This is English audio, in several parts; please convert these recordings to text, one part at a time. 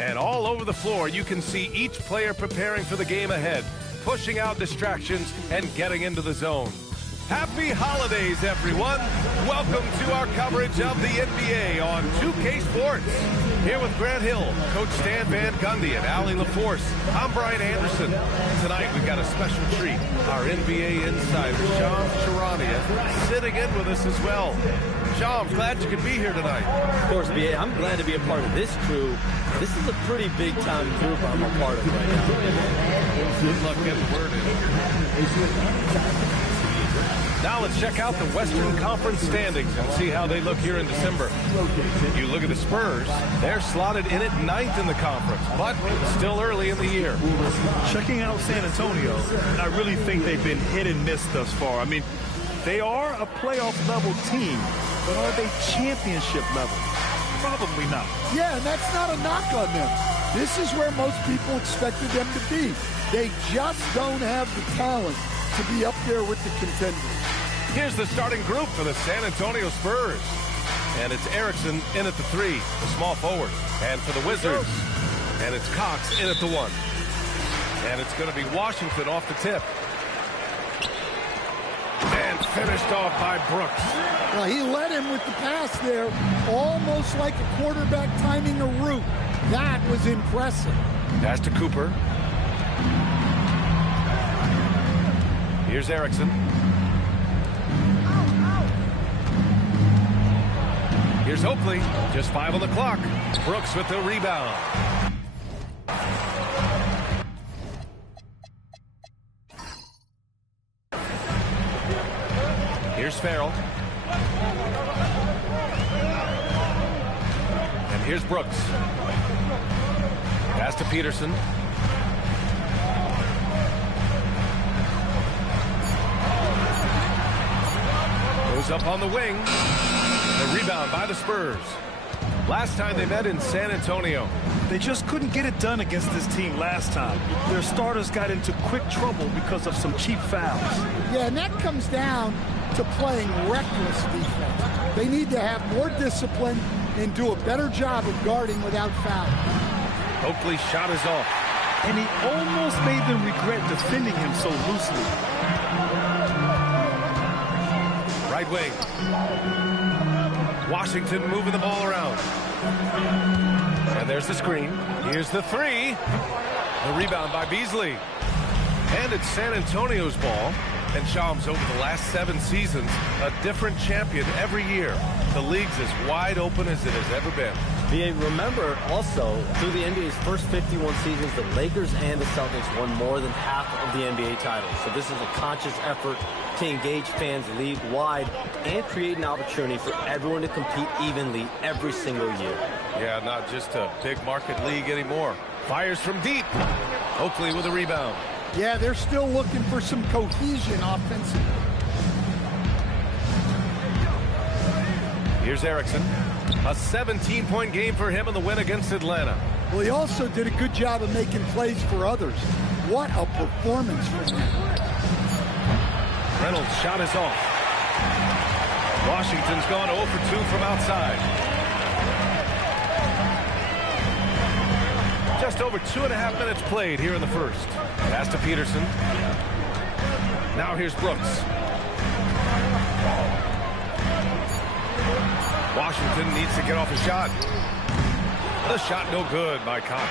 And all over the floor, you can see each player preparing for the game ahead, pushing out distractions and getting into the zone. Happy holidays, everyone. Welcome to our coverage of the NBA on 2K Sports. Here with Grant Hill, Coach Stan Van Gundy, and Allie LaForce. I'm Brian Anderson. Tonight, we've got a special treat. Our NBA insider, Shams Charania, sitting in with us as well. Shams, glad you could be here tonight. Of course, BA, I'm glad to be a part of this crew. This is a pretty big-time group I'm a part of right now. Good luck getting word in. Now let's check out the Western Conference standings and see how they look here in December. You look at the Spurs, they're slotted in at 9th in the conference, but still early in the year. Checking out San Antonio, I really think they've been hit and miss thus far. I mean, they are a playoff-level team, but are they championship level? Probably not. Yeah, and that's not a knock on them. This is where most people expected them to be. They just don't have the talent to be up there with the contenders. Here's the starting group for the San Antonio Spurs. And it's Erickson in at the 3, the small forward. And for the Wizards, and it's Cox in at the 1. And it's going to be Washington off the tip. And finished off by Brooks. Now, he led him with the pass there, almost like a quarterback timing a route. That was impressive. Pass to Cooper. Here's Erickson. Here's Oakley. Just 5 on the clock. Brooks with the rebound. Here's Farrell. And here's Brooks. Pass to Peterson. Goes up on the wing. The rebound by the Spurs. Last time they met in San Antonio. They just couldn't get it done against this team last time. Their starters got into quick trouble because of some cheap fouls. Yeah, and that comes down to playing reckless defense. They need to have more discipline and do a better job of guarding without fouling. Oakley's shot is off. And he almost made them regret defending him so loosely. Right wing. Washington moving the ball around. And there's the screen. Here's the 3. The rebound by Beasley. And it's San Antonio's ball. And Shams, over the last 7 seasons, a different champion every year. The league's as wide open as it has ever been. Remember also, through the NBA's first 51 seasons, the Lakers and the Celtics won more than half of the NBA titles. So this is a conscious effort to engage fans league-wide and create an opportunity for everyone to compete evenly every single year. Yeah, not just a big market league anymore. Fires from deep. Oakley with a rebound. Yeah, they're still looking for some cohesion offensively. Here's Erickson. A 17-point game for him in the win against Atlanta. Well, he also did a good job of making plays for others. What a performance from him. Reynolds' shot is off. Washington's gone 0 for 2 from outside. Just over 2.5 minutes played here in the first. Pass to Peterson. Now here's Brooks. Washington needs to get off a shot. The shot no good by Cox.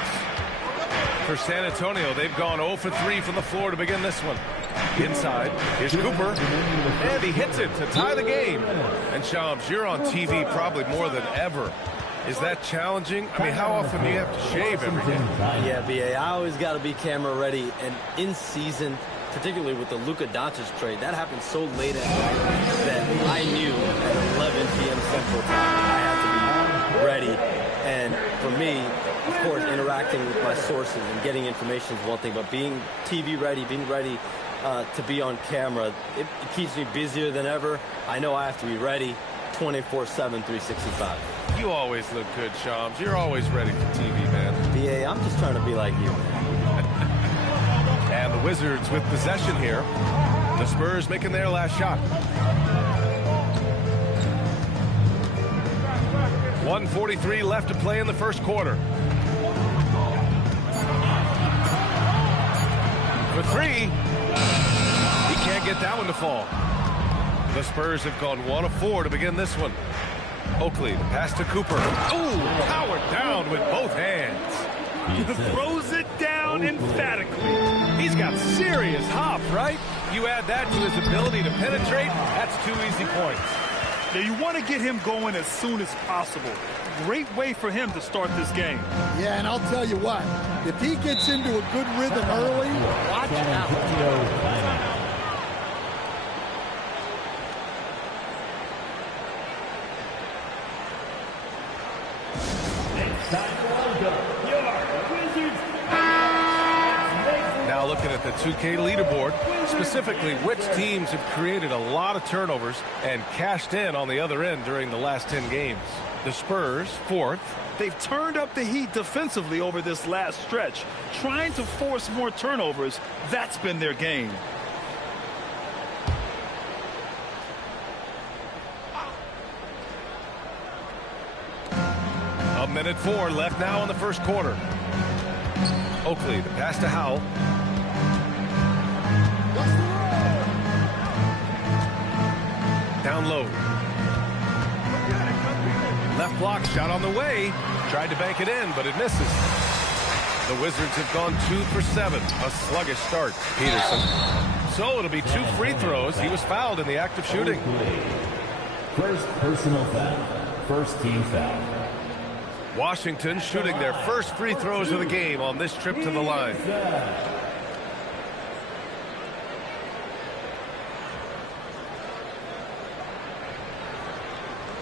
For San Antonio, they've gone 0 for 3 from the floor to begin this one. Inside, here's Cooper, and he hits it to tie the game. And Shams, you're on TV probably more than ever. Is that challenging? I mean, how often do you have to shave every day? Yeah, BA, I always got to be camera ready. And in season, particularly with the Luka Doncic trade, that happened so late at night that I knew at 11 p.m. Central Time I had to be ready. And for me, of course, interacting with my sources and getting information is one thing, but being TV ready, being ready to be on camera, it keeps me busier than ever. I know I have to be ready 24/7, 365. You always look good, Shams. You're always ready for TV, man. BA, I'm just trying to be like you, man. And the Wizards with possession here. The Spurs making their last shot. 1:43 left to play in the first quarter. for three. He can't get that one to fall. The Spurs have gone 1 of 4 to begin this one. Oakley, the pass to Cooper. Ooh, powered down with both hands. Throws it down emphatically. He's got serious hop, right? You add that to his ability to penetrate, that's 2 easy points. Now you want to get him going as soon as possible. Great way for him to start this game. Yeah, and I'll tell you what, if he gets into a good rhythm early, watch out. Now looking at the 2K leaderboard, specifically which teams have created a lot of turnovers and cashed in on the other end during the last 10 games. The Spurs, 4th. They've turned up the heat defensively over this last stretch, trying to force more turnovers. That's been their game. A minute 4 left now in the first quarter. Oakley, the pass to Howell. Down low. Left block shot on the way. Tried to bank it in, but it misses. The Wizards have gone 2 for 7. A sluggish start. Peterson. So it'll be 2 free throws. He was fouled in the act of shooting. First personal foul. First team foul. Washington shooting their first free throws of the game on this trip to the line.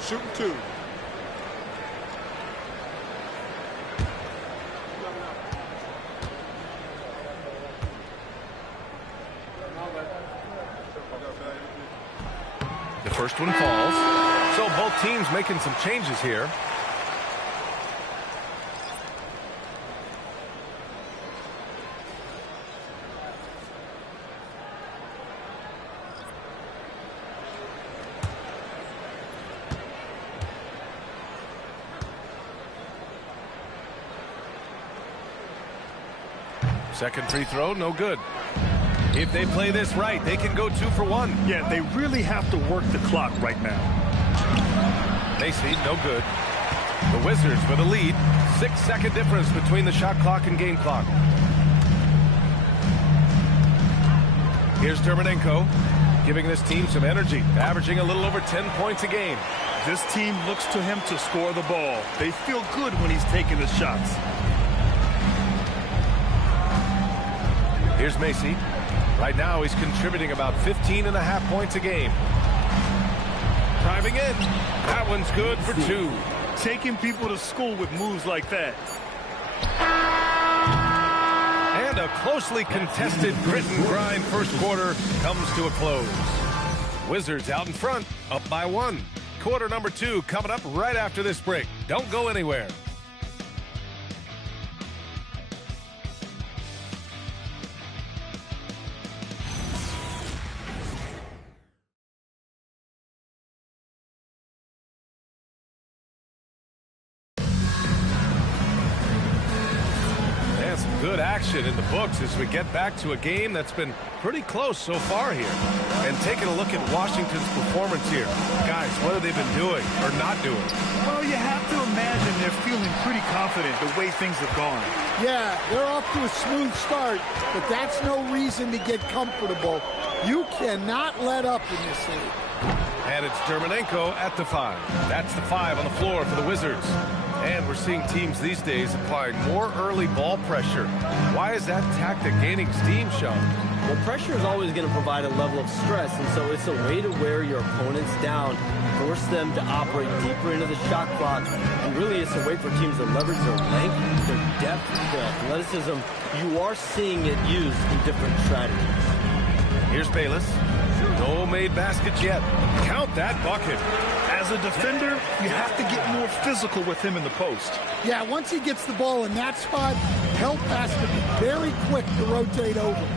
Shooting 2. The first one falls. So both teams making some changes here. Second free throw, no good. If they play this right, they can go 2 for 1. Yeah, they really have to work the clock right now. Macy, no good. The Wizards with a lead. 6-second difference between the shot clock and game clock. Here's Dermonenko, giving this team some energy, averaging a little over 10 points a game. This team looks to him to score the ball. They feel good when he's taking the shots. Here's Macy. Right now, he's contributing about 15.5 points a game. Driving in. That one's good for 2. Taking people to school with moves like that. And a closely contested grit and grind first quarter comes to a close. Wizards out in front, up by 1. Quarter number 2 coming up right after this break. Don't go anywhere. Good action in the books as we get back to a game that's been pretty close so far here. And taking a look at Washington's performance here. Guys, what have they been doing or not doing? Well, you have to imagine they're feeling pretty confident the way things have gone. Yeah, they're off to a smooth start, but that's no reason to get comfortable. You cannot let up in this league. And it's Dermonenko at the 5. That's the 5 on the floor for the Wizards. And we're seeing teams these days applying more early ball pressure. Why is that tactic gaining steam, Sean? Well, pressure is always going to provide a level of stress, and so it's a way to wear your opponents down, force them to operate deeper into the shot clock, and really it's a way for teams to leverage their length, their depth, their athleticism. You are seeing it used in different strategies. Here's Bayless. No made baskets yet. Count that bucket. As a defender, you have to get more physical with him in the post. Yeah, once he gets the ball in that spot, help has to be very quick to rotate over.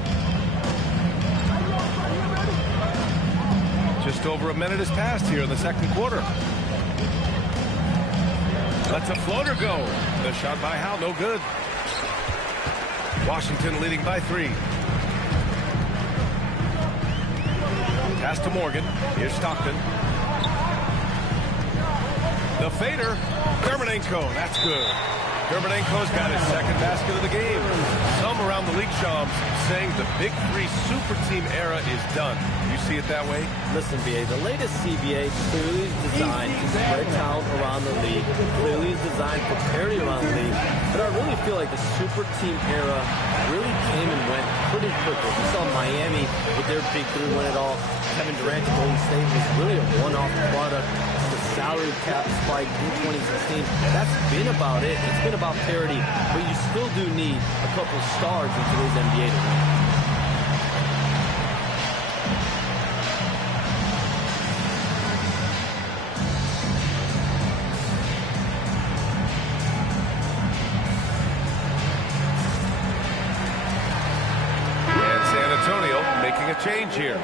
Just over a minute has passed here in the second quarter. Lets a floater go. The shot by Howell, no good. Washington leading by 3. Pass to Morgan. Here's Stockton. The fader. Germanenko. That's good. Germanenko's got his second basket of the game. Some around the league, Shams, saying the Big Three super team era is done. You see it that way? Listen, BA, the latest CBA clearly is designed to spread talent around the league, clearly is designed for parity around the league, but I really feel like the super team era really came and went pretty quickly. We saw Miami with their Big Three win it all. Kevin Durant to Golden State was really a one-off product. Salary cap spike in 2016. That's been about it. It's been about parity, but you still do need a couple stars in today's NBA to win. And San Antonio making a change here.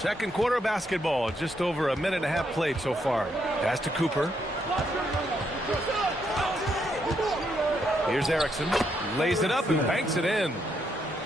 Second quarter basketball, just over a minute and a half played so far. Pass to Cooper. Here's Erickson. Lays it up and banks it in.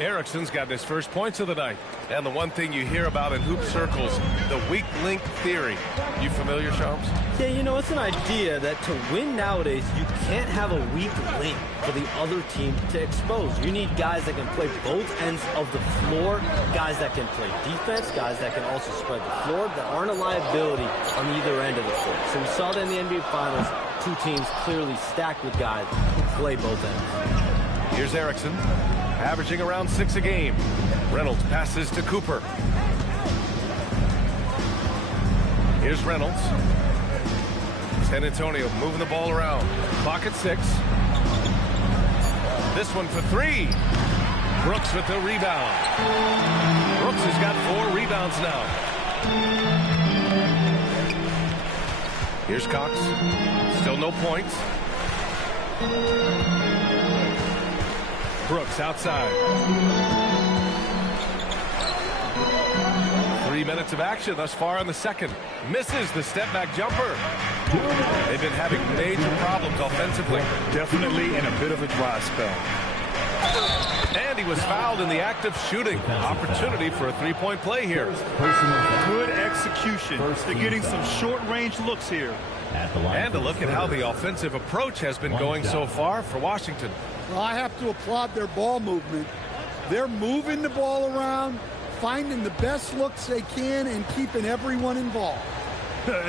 Erickson's got his first points of the night. And the one thing you hear about in hoop circles, the weak link theory. You familiar, Shams? Yeah, you know, it's an idea that to win nowadays, you can't have a weak link for the other team to expose. You need guys that can play both ends of the floor, guys that can play defense, guys that can also spread the floor, that aren't a liability on either end of the floor. So we saw that in the NBA Finals, two teams clearly stacked with guys who play both ends. Here's Erickson, averaging around 6 a game. Reynolds passes to Cooper. Here's Reynolds. San Antonio moving the ball around. Clock at 6. This one for 3. Brooks with the rebound. Brooks has got 4 rebounds now. Here's Cox. Still no points. Brooks outside. 3 minutes of action thus far in the second. Misses the step-back jumper. They've been having major problems offensively. Definitely in a bit of a dry spell. And he was fouled in the act of shooting. Opportunity for a three-point play here. Good execution. They're getting some short-range looks here. And a look at how the offensive approach has been going so far for Washington. Well, I have to applaud their ball movement. They're moving the ball around, finding the best looks they can, and keeping everyone involved.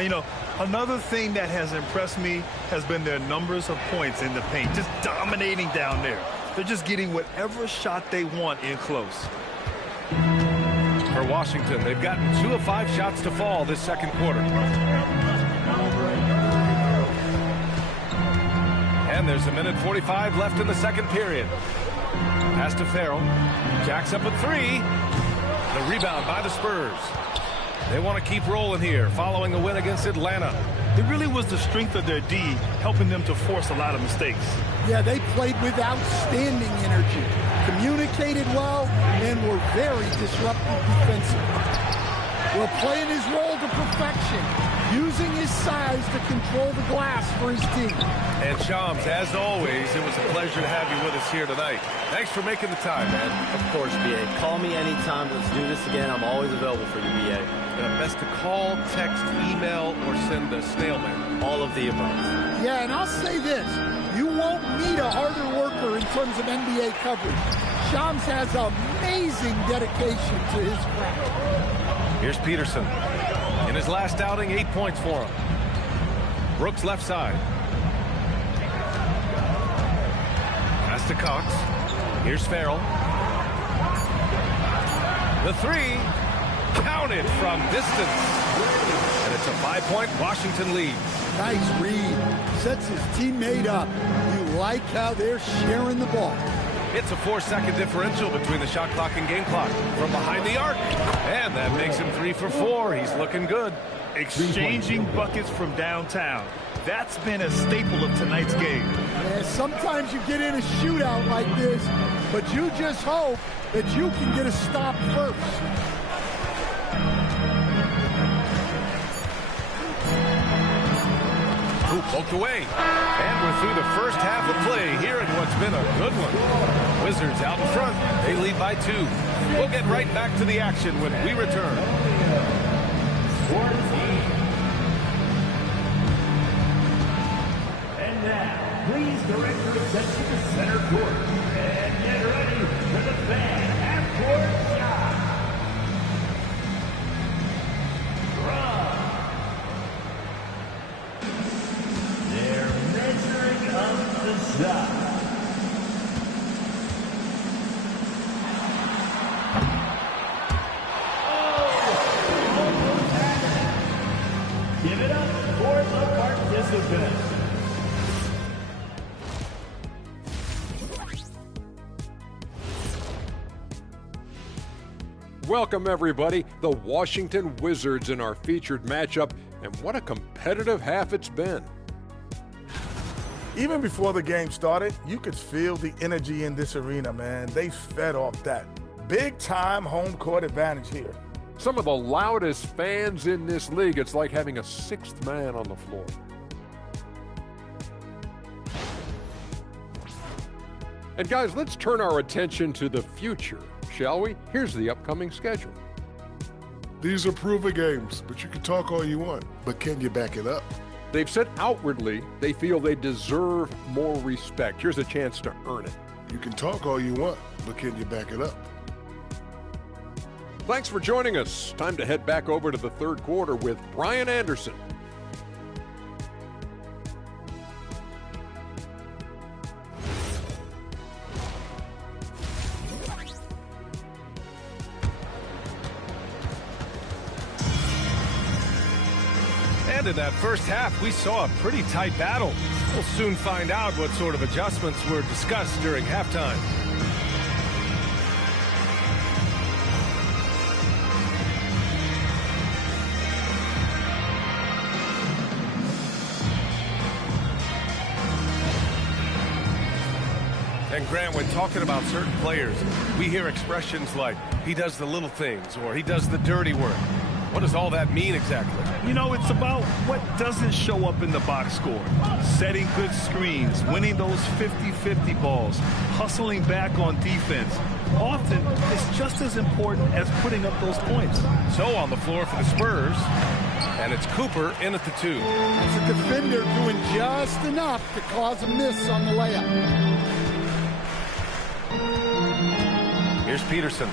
You know, another thing that has impressed me has been their numbers of points in the paint, just dominating down there. They're just getting whatever shot they want in close. For Washington, they've gotten 2 of 5 shots to fall this second quarter. And there's 1:45 left in the second period. Pass to Farrell. Jacks up a 3. The rebound by the Spurs. They want to keep rolling here following a win against Atlanta. It really was the strength of their D helping them to force a lot of mistakes. Yeah, they played with outstanding energy, communicated well, and were very disruptive defensively. Well, playing his role to perfection, using his size to control the glass for his team. And Shams, as always, it was a pleasure to have you with us here tonight. Thanks for making the time, man. Of course, BA. Call me anytime. Let's do this again. I'm always available for you, BA. Best to call, text, email, or send a snail mail. All of the above. Yeah, and I'll say this. You won't need a harder worker in terms of NBA coverage. Shams has amazing dedication to his craft. Here's Peterson. In his last outing, 8 points for him. Brooks left side. Pass to Cox. Here's Farrell. The 3. Counted from distance. And it's a 5-point Washington lead. Nice read. Sets his teammate up. You like how they're sharing the ball. It's a 4-second differential between the shot clock and game clock from behind the arc. And that makes him 3 for 4. He's looking good. Exchanging buckets from downtown. That's been a staple of tonight's game. Yeah, sometimes you get in a shootout like this, but you just hope that you can get a stop first. Poked away. And we're through the first half of play here in what's been a good one. Wizards out in front. They lead by 2. We'll get right back to the action when we return. 14. And now, please direct your attention to center court. And get ready for the fan half-court shot. They're measuring up the shot. Give it up for the participants. Welcome, everybody. The Washington Wizards in our featured matchup, and what a competitive half it's been. Even before the game started, you could feel the energy in this arena, man. They fed off that. Big-time home court advantage here. Some of the loudest fans in this league. It's like having a sixth man on the floor. And guys, let's turn our attention to the future, shall we? Here's the upcoming schedule. These are proven games, but you can talk all you want. But can you back it up? They've said outwardly they feel they deserve more respect. Here's a chance to earn it. You can talk all you want, but can you back it up? Thanks for joining us. Time to head back over to the third quarter with Brian Anderson. And in that first half, we saw a pretty tight battle. We'll soon find out what sort of adjustments were discussed during halftime. And Grant, when talking about certain players, we hear expressions like, he does the little things, or he does the dirty work. What does all that mean exactly? You know, it's about what doesn't show up in the box score. Setting good screens, winning those 50-50 balls, hustling back on defense. Often, it's just as important as putting up those points. So on the floor for the Spurs, and it's Cooper in at the 2. That's a defender doing just enough to cause a miss on the layup. Here's Peterson.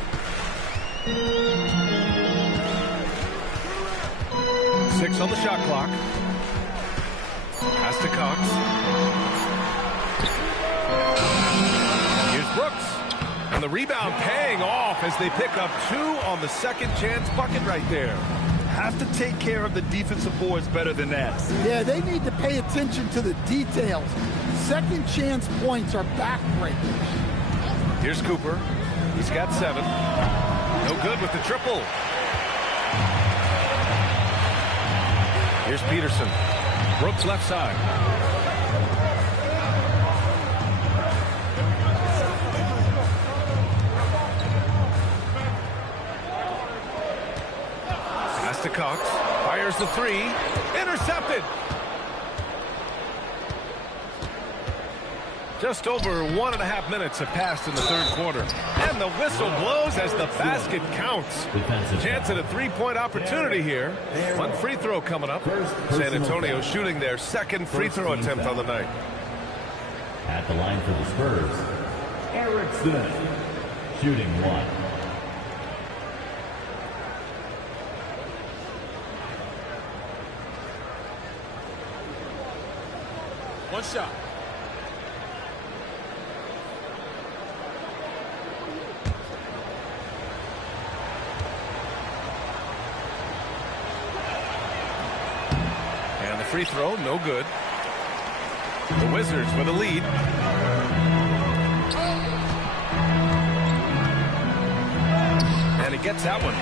6 on the shot clock. Pass to Cox. Here's Brooks. And the rebound paying off as they pick up 2 on the second chance bucket right there. Have to take care of the defensive boards better than that. Yeah, they need to pay attention to the details. Second chance points are backbreakers. Here's Cooper. He's got 7. No good with the triple. Here's Peterson. Brooks left side. Pass to Cox. Fires the 3. Intercepted. Just over 1.5 minutes have passed in the third quarter. And the whistle blows as the basket counts. Chance at a 3-point opportunity here. 1 free throw coming up. San Antonio shooting their second free throw attempt on the night. At the line for the Spurs, Erickson, shooting 1. One shot. Free throw, no good. The Wizards with a lead. And he gets that one.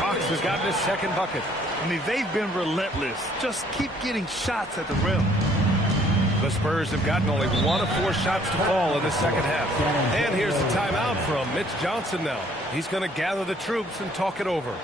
Cox has gotten his second bucket. I mean, they've been relentless. Just keep getting shots at the rim. The Spurs have gotten only 1 of 4 shots to fall in the second half. And here's the timeout from Mitch Johnson now. He's going to gather the troops and talk it over.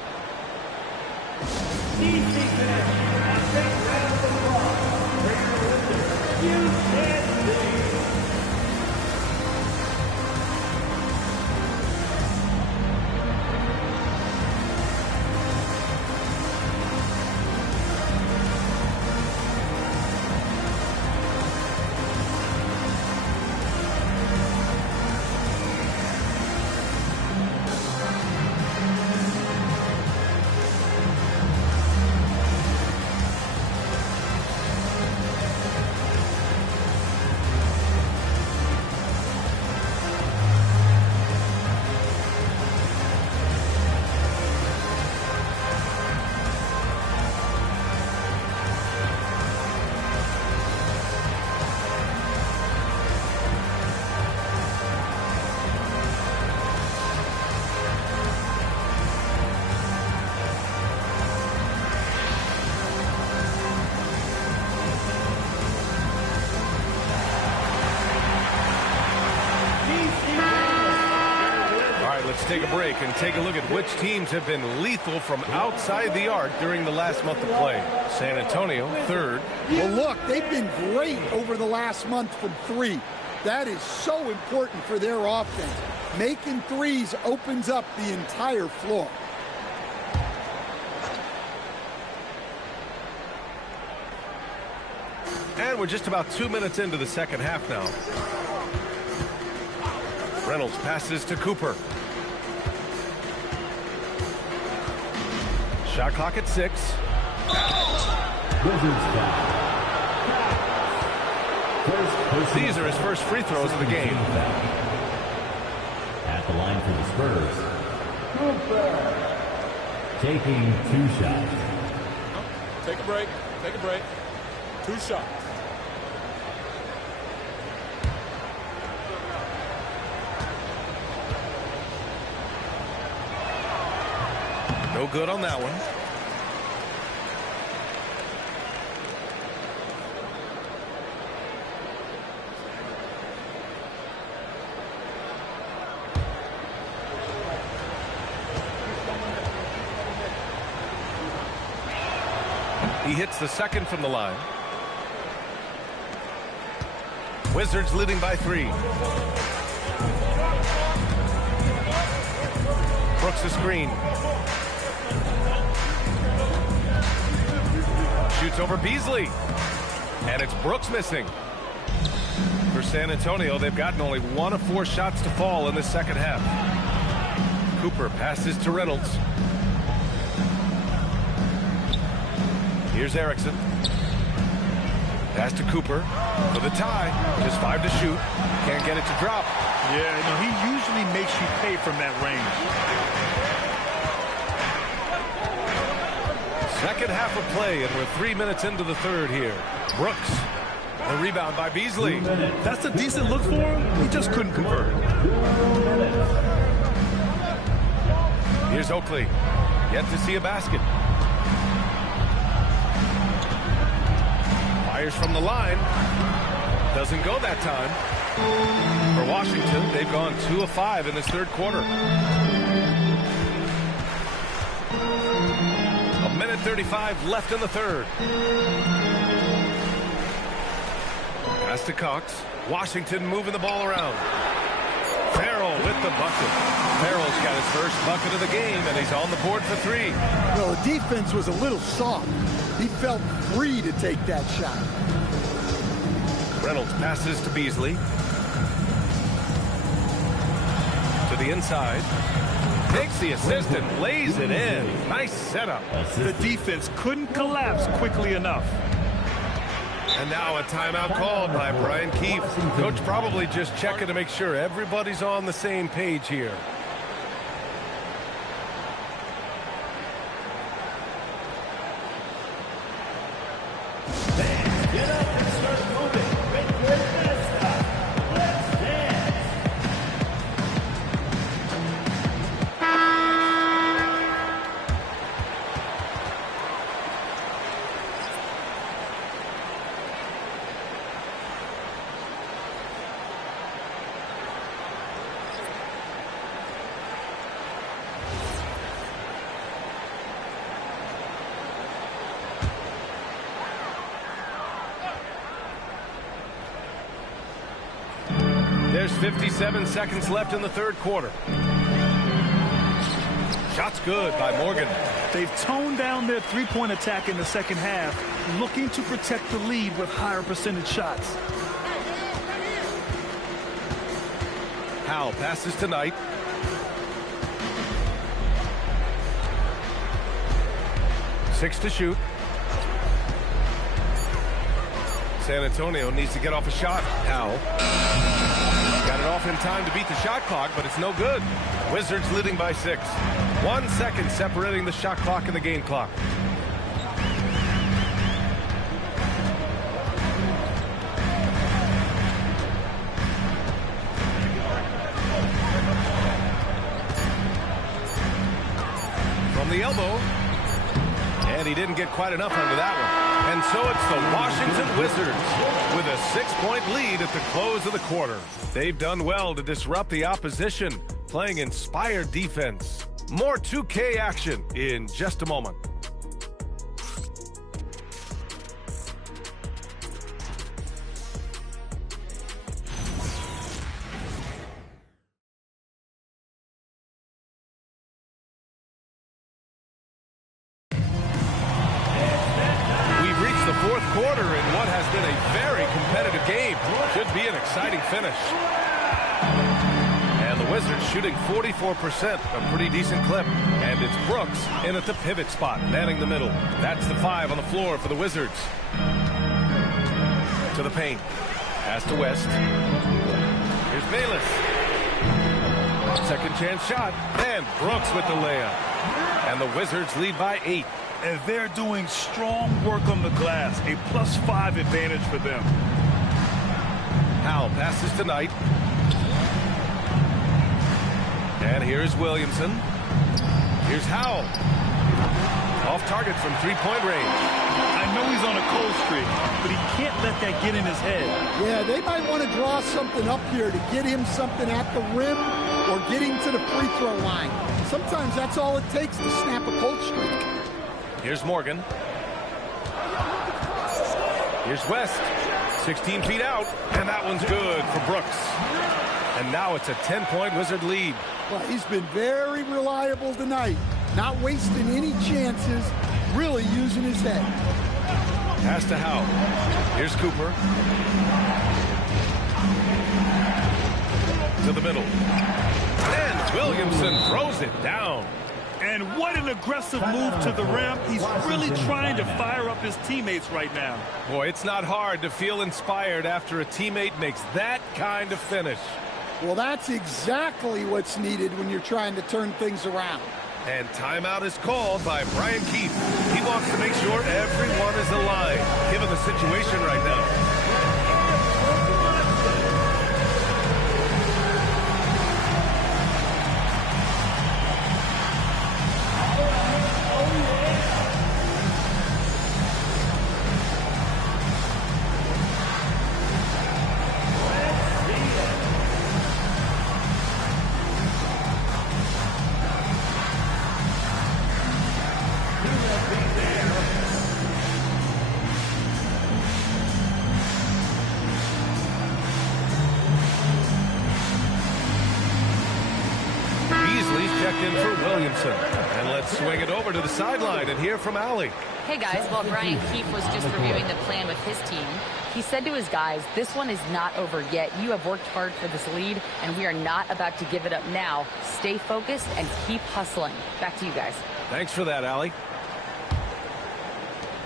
Take a break and take a look at which teams have been lethal from outside the arc during the last month of play. San Antonio, third. Well, look, they've been great over the last month from 3. That is so important for their offense. Making threes opens up the entire floor. And we're just about 2 minutes into the second half now. Reynolds passes to Cooper. Shot clock at 6. These are his first free throws of the game. At the line for the Spurs, taking 2 shots. Take a break. Take a break. 2 shots. No good on that one. He hits the second from the line. Wizards leading by 3. Brooks a screen. Shoots over Beasley. And it's Brooks missing. For San Antonio, they've gotten only 1 of 4 shots to fall in the second half. Cooper passes to Reynolds. Here's Erickson. Pass to Cooper for the tie. Just 5 to shoot. Can't get it to drop. Yeah, no, he usually makes you pay from that range. Second half of play, and we're 3 minutes into the third here. Brooks. A rebound by Beasley. That's a decent look for him. He just couldn't convert. Here's Oakley. Yet to see a basket. Fires from the line. Doesn't go that time. For Washington, they've gone 2 of 5 in this third quarter. 1:35 left in the third. Pass to Cox. Washington moving the ball around. Farrell with the bucket. Farrell's got his first bucket of the game, and he's on the board for 3. Well, the defense was a little soft. He felt free to take that shot. Reynolds passes to Beasley. To the inside. Takes the assist and lays it in. Nice setup. The defense couldn't collapse quickly enough. And now a timeout called by Brian Keefe. Coach probably just checking to make sure everybody's on the same page here. Get up and start moving. Make your best stop. Let's dance. There's 57 seconds left in the third quarter. Shot's good by Morgan. They've toned down their three-point attack in the second half, looking to protect the lead with higher percentage shots. Howell passes to Knight. Six to shoot. San Antonio needs to get off a shot. Howell got it off in time to beat the shot clock, but it's no good. Wizards leading by 6. 1 second separating the shot clock and the game clock. From the elbow. And he didn't get quite enough under that one. And so it's the Washington Wizards with a 6-point lead at the close of the quarter. They've done well to disrupt the opposition, playing inspired defense. More 2K action in just a moment. Quarter in what has been a very competitive game. Should be an exciting finish. And the Wizards shooting 44%, a pretty decent clip. And it's Brooks in at the pivot spot, manning the middle. That's the 5 on the floor for the Wizards. To the paint. Pass to West. Here's Bayless. Second chance shot. And Brooks with the layup. And the Wizards lead by 8. And they're doing strong work on the glass, a +5 advantage for them. Howell passes to Knight. And here's Williamson. Here's Howell. Off target from three-point range. I know he's on a cold streak, but he can't let that get in his head. Yeah, they might want to draw something up here to get him something at the rim or get him to the free throw line. Sometimes that's all it takes to snap a cold streak. Here's Morgan. Here's West. 16 feet out, and that one's good for Brooks. And now it's a 10-point Wizard lead. Well, he's been very reliable tonight. Not wasting any chances, really using his head. Pass to Howell. Here's Cooper. To the middle. And Williamson throws it down. And what an aggressive move to the rim. He's really trying to fire up his teammates right now. Boy, it's not hard to feel inspired after a teammate makes that kind of finish. Well, that's exactly what's needed when you're trying to turn things around. And timeout is called by Brian Keefe. He wants to make sure everyone is aligned, given the situation right now. And let's swing it over to the sideline and hear from Allie. Hey guys, while Brian Keefe was just reviewing the plan with his team, he said to his guys, this one is not over yet. You have worked hard for this lead, and we are not about to give it up now. Stay focused and keep hustling. Back to you guys. Thanks for that, Allie.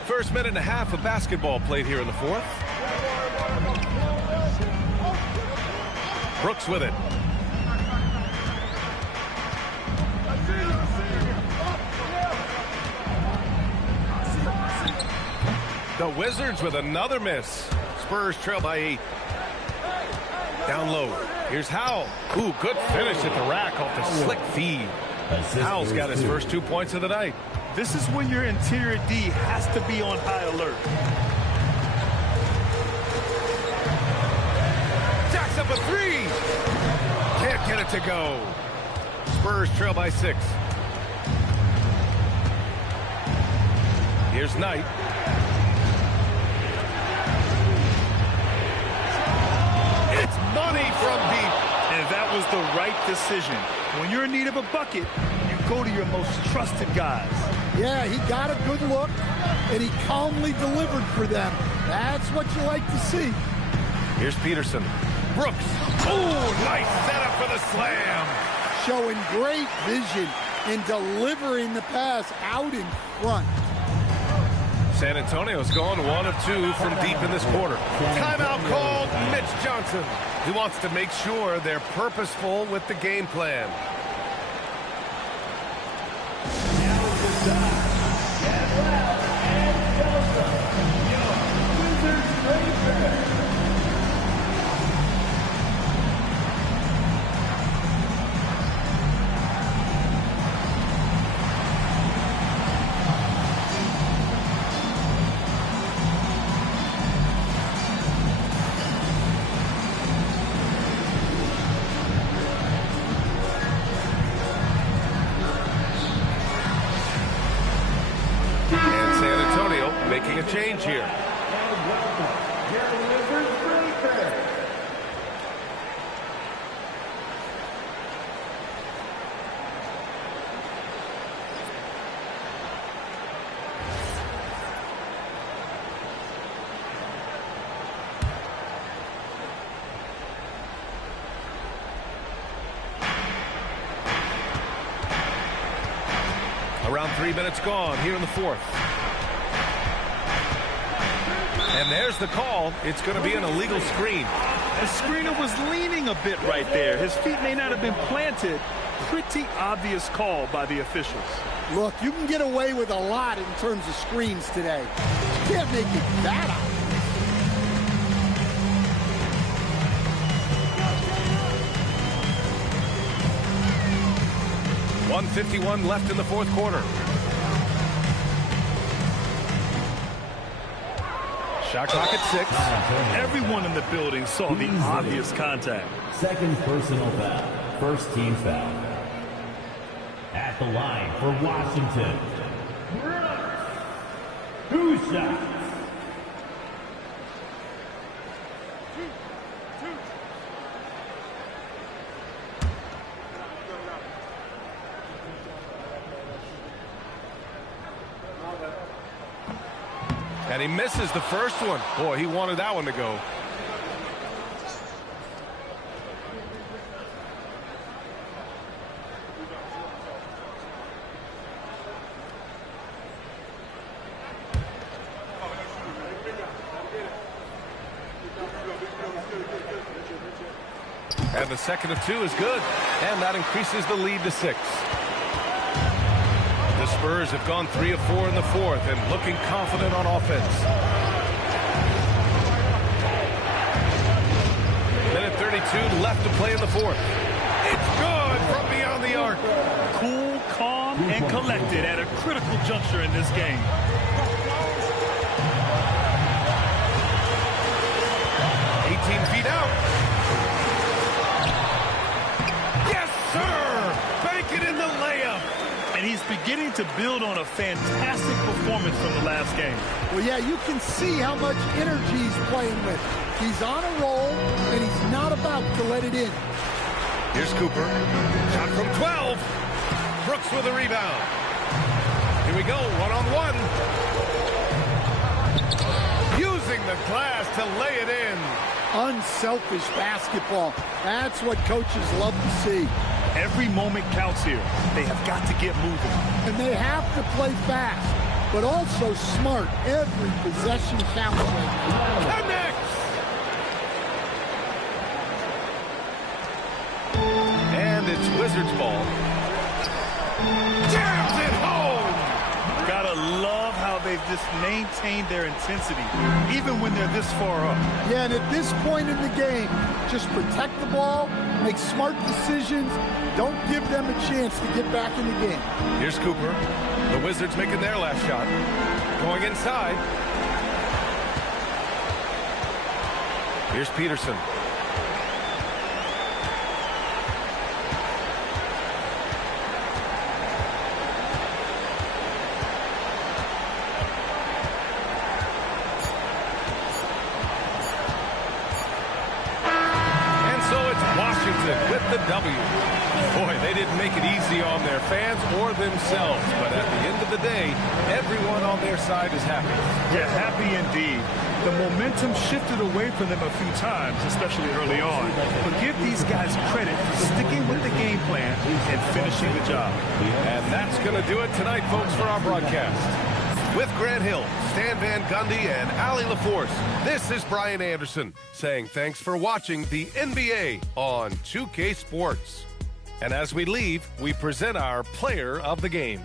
First minute and a half of basketball played here in the fourth. Brooks with it. The Wizards with another miss. Spurs trail by 8. Down low. Here's Howell. Ooh, good finish at the rack off the slick feed. Howell's got his first 2 points of the night. This is when your interior D has to be on high alert. Jacks up a 3. Can't get it to go. Spurs trail by 6. Here's Knight. It's money from deep. right decision. When you're in need of a bucket, you go to your most trusted guys. Yeah, he got a good look, and he calmly delivered for them. That's what you like to see. Here's Peterson. Brooks. Oh, nice setup for the slam. Showing great vision in delivering the pass out in front. San Antonio's gone 1 of 2 from deep in this quarter. Timeout called. Mitch Johnson. He wants to make sure they're purposeful with the game plan. Making a change here. Around 3 minutes gone here in the fourth. And there's the call. It's going to be an illegal screen. The screener was leaning a bit right there. His feet may not have been planted. Pretty obvious call by the officials. Look, you can get away with a lot in terms of screens today. You can't make it that obvious. 1:51 left in the fourth quarter. Shot clock at 6. Everyone in the building saw the obvious contact. Second personal foul. First team foul. At the line for Washington. 2 shots. And he misses the first one. Boy, he wanted that one to go. And the second of 2 is good. And that increases the lead to 6. The Spurs have gone 3 of 4 in the fourth and looking confident on offense. Minute 32 left to play in the fourth. It's good from beyond the arc. Cool, calm, and collected at a critical juncture in this game. Feet out. Yes, sir! Bank it in the layup. And he's beginning to build on a fantastic performance from the last game. Well, yeah, you can see how much energy he's playing with. He's on a roll, and he's not about to let it in. Here's Cooper. Shot from 12. Brooks with a rebound. Here we go, one-on-one. Using the glass to lay it in. Unselfish basketball. That's what coaches love to see. Every moment counts here. They have got to get moving. And they have to play fast, but also smart. Every possession counts. Connects! And it's Wizards ball. Jams it home! Gotta love how they've just maintained their intensity, even when they're this far up. Yeah, and at this point in the game, just protect the ball, make smart decisions, don't give them a chance to get back in the game. Here's Cooper. The Wizards making their last shot. Going inside. Here's Peterson. With the W. Boy, they didn't make it easy on their fans or themselves, but at the end of the day, everyone on their side is happy. Yeah, happy indeed. The momentum shifted away from them a few times, especially early on. But give these guys credit for sticking with the game plan and finishing the job. And that's going to do it tonight, folks, for our broadcast. With Grant Hill, Stan Van Gundy, and Allie LaForce, this is Brian Anderson saying thanks for watching the NBA on 2K Sports. And as we leave, we present our player of the game.